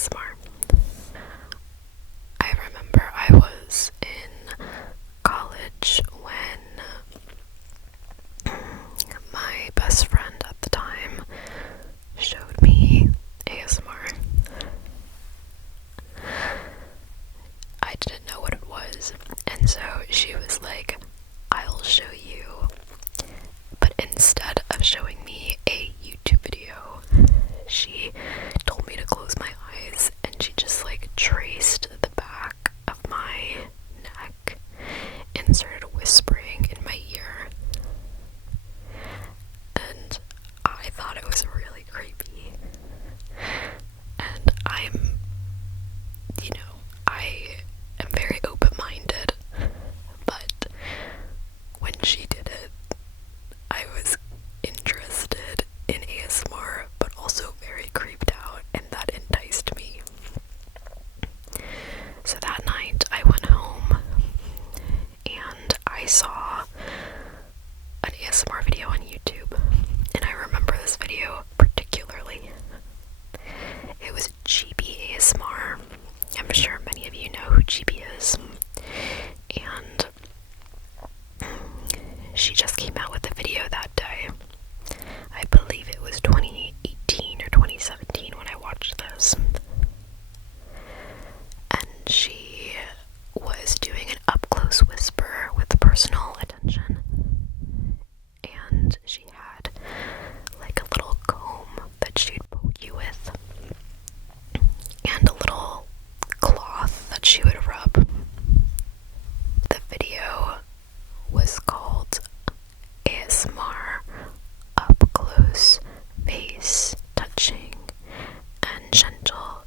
ASMR. I remember I was in college when my best friend at the time showed me ASMR. I didn't know what it was, and so she was like, I'll show you. But instead of showing me a YouTube video, she told me to close my eyes, and she just like traced the back of my neck and started whispering in my ear. And I thought it was really creepy. And I am very open-minded, but when she did it, I was interested in ASMR, but also very creeped out, and that enticed me. So that night, I went home, and I saw an ASMR video on YouTube, and I remember this video particularly. It was GB ASMR. I'm sure many of you know who GB is, and she just came out with a video that day. I believe it was 2018 or 2017 when I watched this. And she was doing an up-close whisper with personal attention. And she had like a little comb that she'd poke you with, and a little cloth that she would rub. The video was called ASMR Up Close Face Touching and Gentle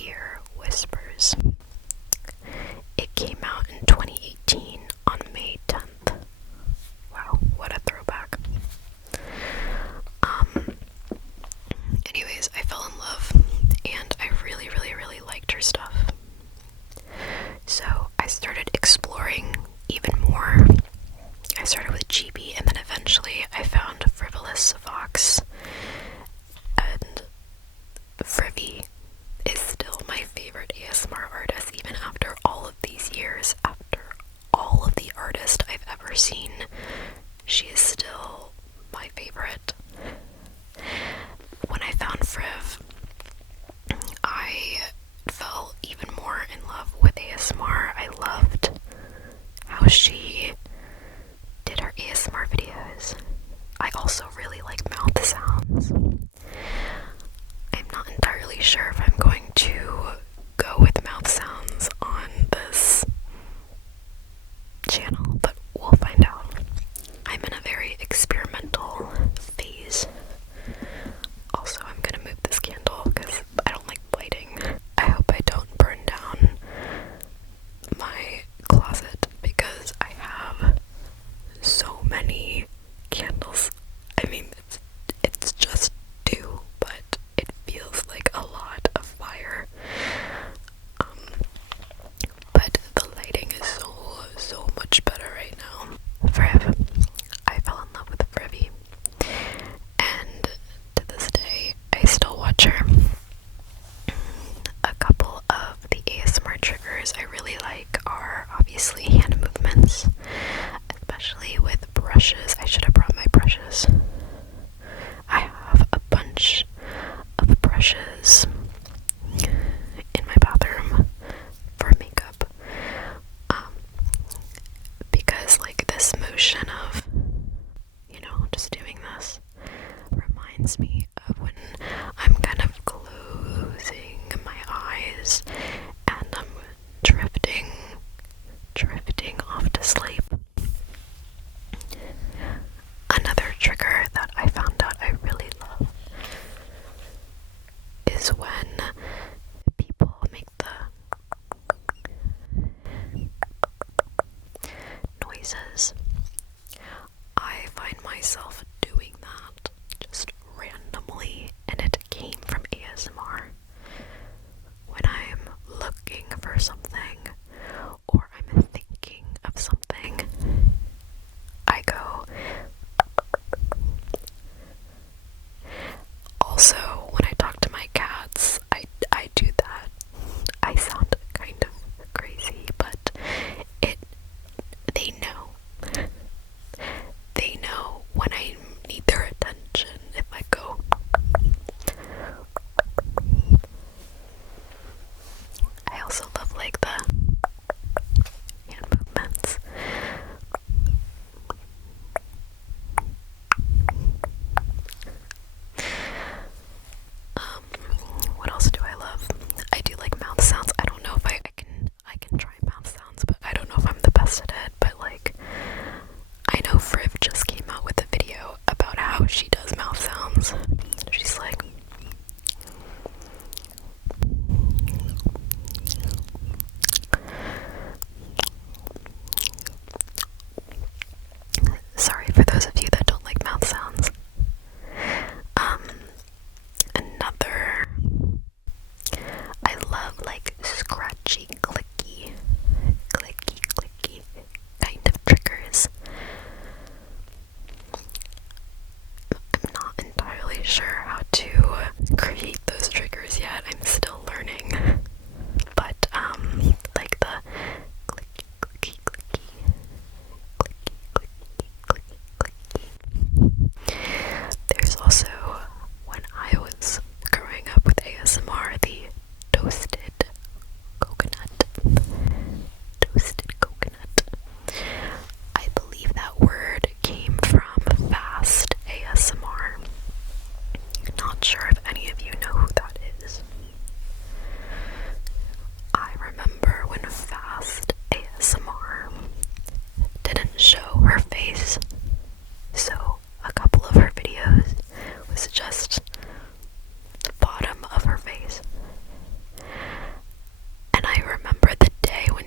Ear Whispers. It came out in 2018 on May 10th. Wow, what a throwback. Anyways, I fell in love, and I really, really, really liked her stuff. So I started exploring even more. I started with GB, and then eventually I found Frivolous Fox, and Frivy is still my favorite ASMR artist, even after all of these years, after all of the artists I've ever seen. She is still my favorite. When I found Friv, I fell even more in love with ASMR. I loved how she did her ASMR videos. I also really like mouth sounds. I'm not entirely sure if I'm going to go with mouth sounds on this channel, but we'll find out. I'm in a very experimental phase. Also, I'm gonna move this candle because I don't like lighting. I hope I don't burn down my closet because I have so many candles. I mean, it's just two, but it feels like a lot of fire. But the lighting is so much better right now. Friv. I fell in love with Frivy, and to this day, I still watch her. A couple of the ASMR triggers I really like are obviously hand movements, especially with brushes. I should have brought my brushes. I have a bunch of brushes in my bathroom for makeup, because like this motion of, just doing this reminds me of when I'm kind of closing my eyes and I'm drifting off to sleep. Another trigger that I found out I really love is when people make the noises. I find myself doing that just randomly, and it came from ASMR. When I'm looking for something, or I'm thinking of something, I go. Also, when I talk to my cats, I do that.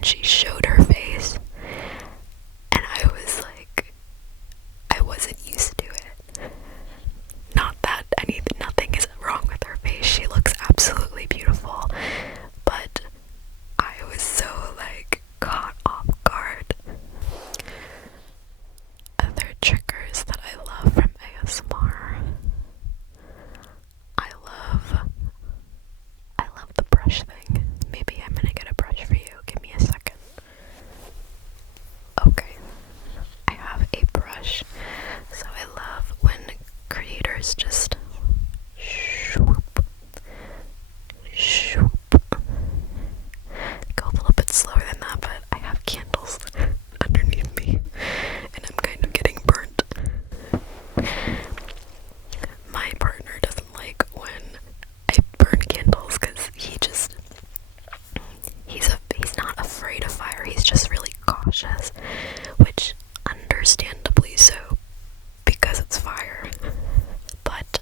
and she showed her face, and I was like, I wasn't used to it. Not that nothing is wrong with her face, she looks absolutely beautiful, but I was so like caught off guard. Other triggers that I love from ASMR, I love the brush thing. Maybe I'm gonna get a brush for you. Give me a second. Okay, I have a brush. So I love when creators just shoop, shoop. Go a little bit slower than that, but I have candles underneath me, and I'm kind of getting burnt. My partner doesn't like when I burn candles because he's not afraid of fire, he's just really cautious, which understandably so because it's fire. But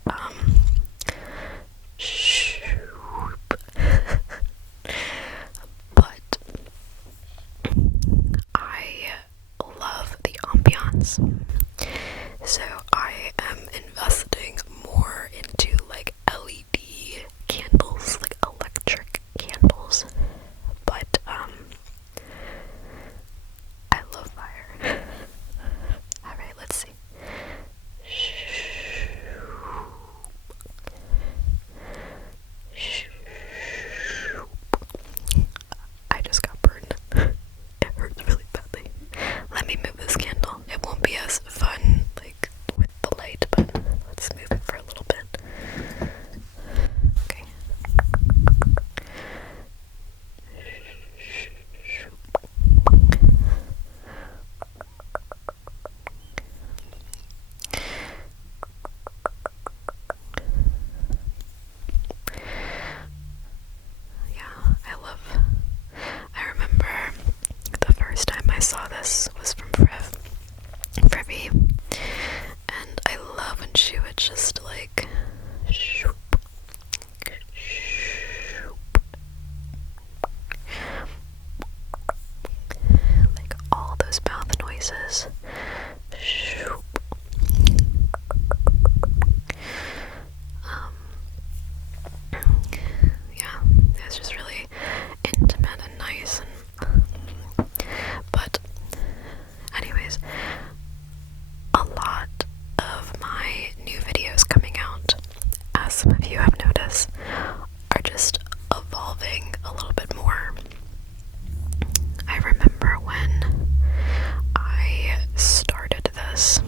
shoop. But I love the ambiance, so I am investing more into like LED candles, like electric candles. But I love fire. Alright, let's see. I just got burned. It hurts really badly. Let me move this candle. It won't be as fun like with the light, but let's move it for a little bit. Okay. I remember the first time I saw this was from Frevi, and I love when she would just like shoop, shoop, like all those mouth noises, shoop. Yeah, it's just really intimate and nice, but anyways, a lot of my new videos coming out, as some of you have noticed, are just evolving a little bit more. I remember when I started this,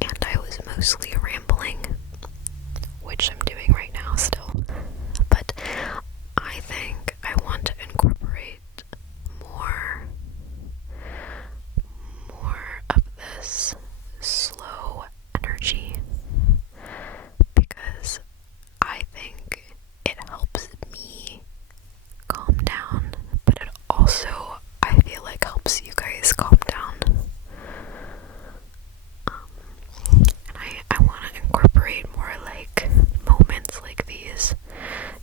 and I was mostly rambling, which I'm doing right now still, but I think I want to incorporate more of this slow energy, because I think it helps me calm down, but it also, I feel like, helps you guys calm down. And I want to incorporate more like moments like these,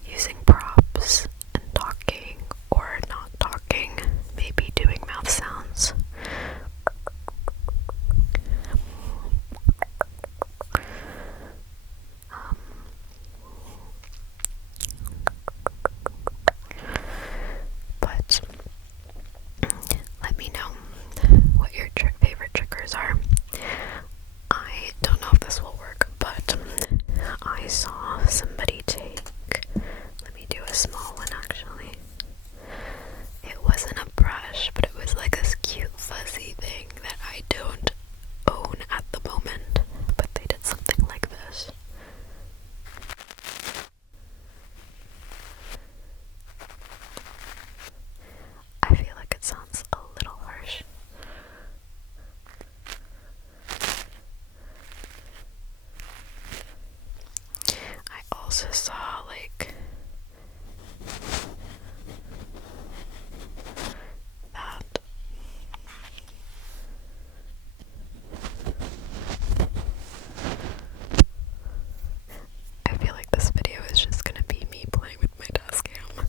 using props and talking or not talking, maybe doing mouth sounds. But let me know what your favorite triggers are. I don't know if this will work, but I saw somebody take, let me do a small one actually. It wasn't a brush, but it was like this cute fuzzy thing that I don't own at the moment, but they did something like this. I feel like it sounds a little harsh. I also saw like that. I feel like this video is just gonna be me playing with my Tascam.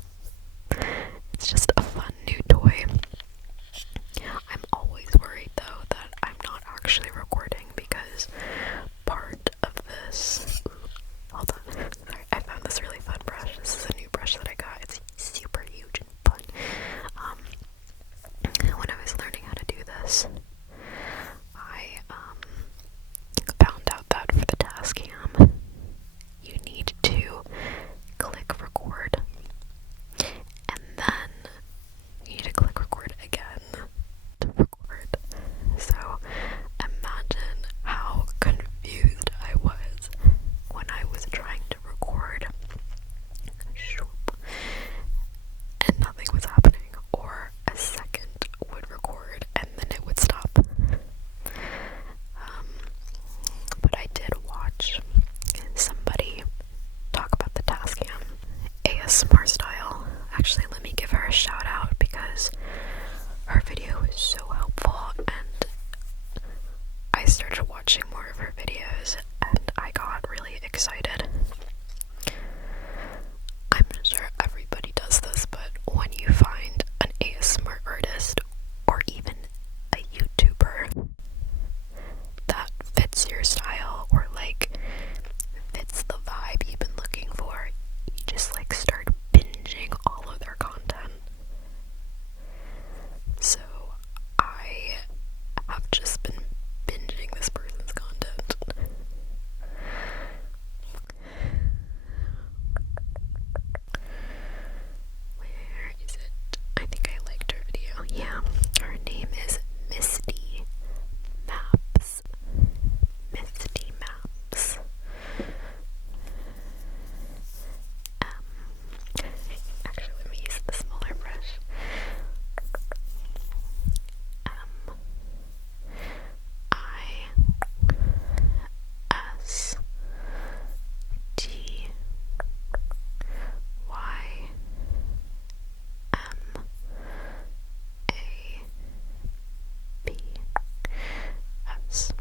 ASMR style. Actually, let me give her a shout out because her video is so helpful, and I started watching more of her videos and I got really excited. I'm sure everybody does this, but when you find an ASMR artist or even a YouTuber that fits your style or like fits the vibe you've been looking for, you just like start binging all of their content. So I have just been binging this person's content. Where is it? I think I liked her video. Yeah, her name is Misty Maps. Misty Maps. Actually, let me use the smaller brush. ISTYYMAPS.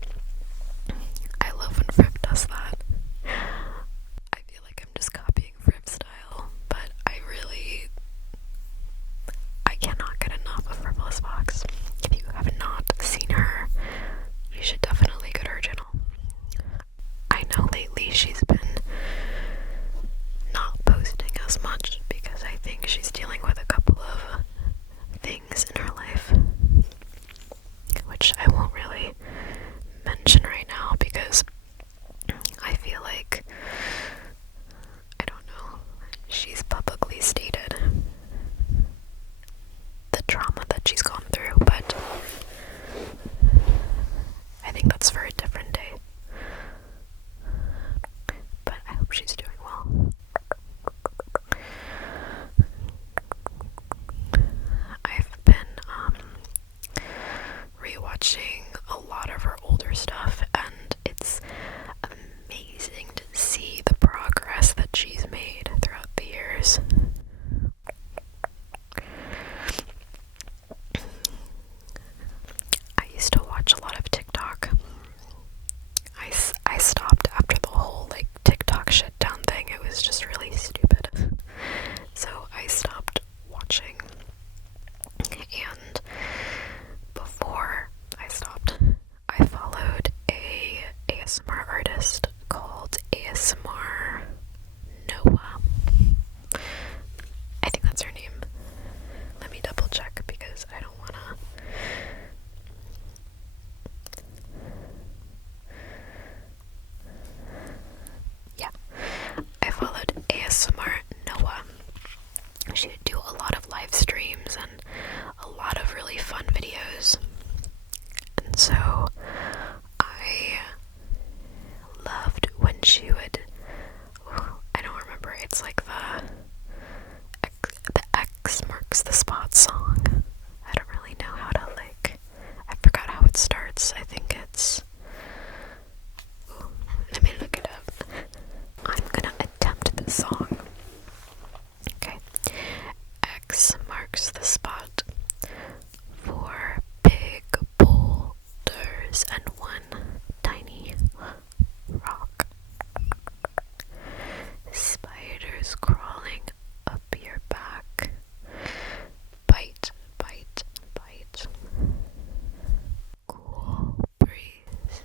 I love when Fripp does that. I feel like I'm just copying Fripp's style, but I cannot get enough of Frivolous Fox. If you have not seen her, you should definitely go to her channel. I know lately she's been not posting as much because I think she's dealing with a couple of things in her life, which I won't really mention right now because I feel like, I don't know, she's publicly stated the trauma that she's gone through, but I think that's for a different day. But I hope she's doing well. I've been rewatching a lot of her older stuff, and it's amazing to see the progress that she's made throughout the years. I used to watch a lot of TikTok. I stopped after the whole like TikTok shutdown thing. It was just really stupid. So I stopped watching. And before I stopped, I followed a ASMR artist called ASMR Noah. I think that's her name. Let me double check because I don't wanna. Yeah, I followed ASMR Noah. She would do a lot of live streams and a lot of really fun videos. And so I loved when she would, I don't remember, it's like the X marks the spot song. I don't really know how to I forgot how it starts. I think it's, let me look it up. I'm gonna attempt this song. Okay. X marks the spot for big boulders and one tiny rock. Spiders crawling up your back. Bite, bite, bite. Cool breeze.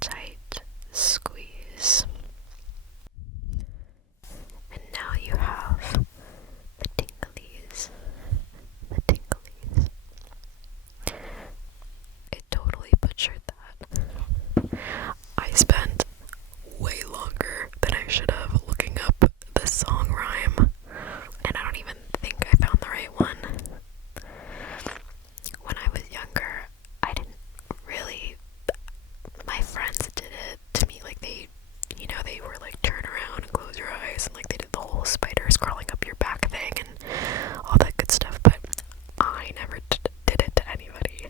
Tight squeeze. And now you have the tinglies. The tinglies. It totally butchered that. I spent way longer than I should have looking up the song rhyme, and I don't even think I found the right one. When I was younger, I didn't really, my friends did it to me, like they were like turn around and close your eyes, and like they did the whole spiders crawling up your back thing and all that good stuff, but I never did it to anybody.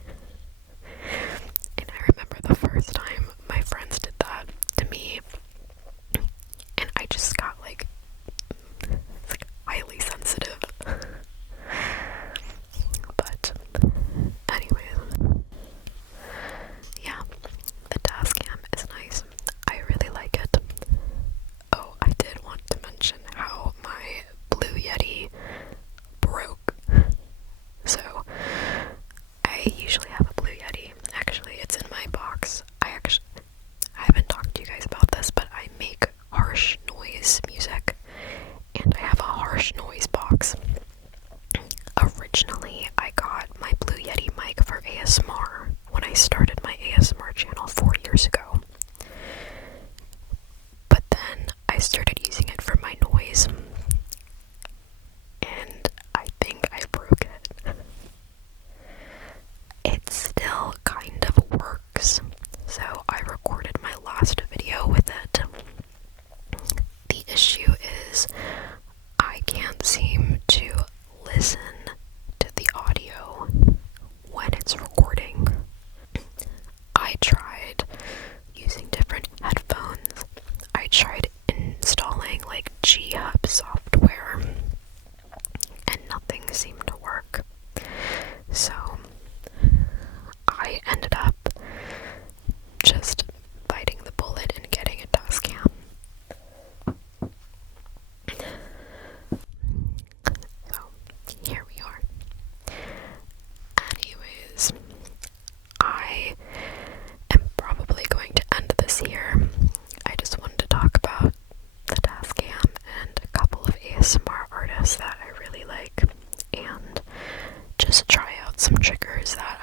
And I remember the first time my friends did that to me, and I just got like box. Originally, I got my blue-yeti mic for ASMR when I started my ASMR channel 4 years ago. But then I started using it for my noise, and I think I broke it. It still kind of works, so I recorded my last video with it. The issue is I can't seem to listen to the audio when it's recording. I tried using different headphones. I tried installing like G-Hub software, and nothing seemed to work. So I ended up just biting the bullet and getting a Tascam. So here we are. Anyways, I am probably going to end this here. I just wanted to talk about the Tascam and a couple of ASMR artists that I really like, and just try out some triggers that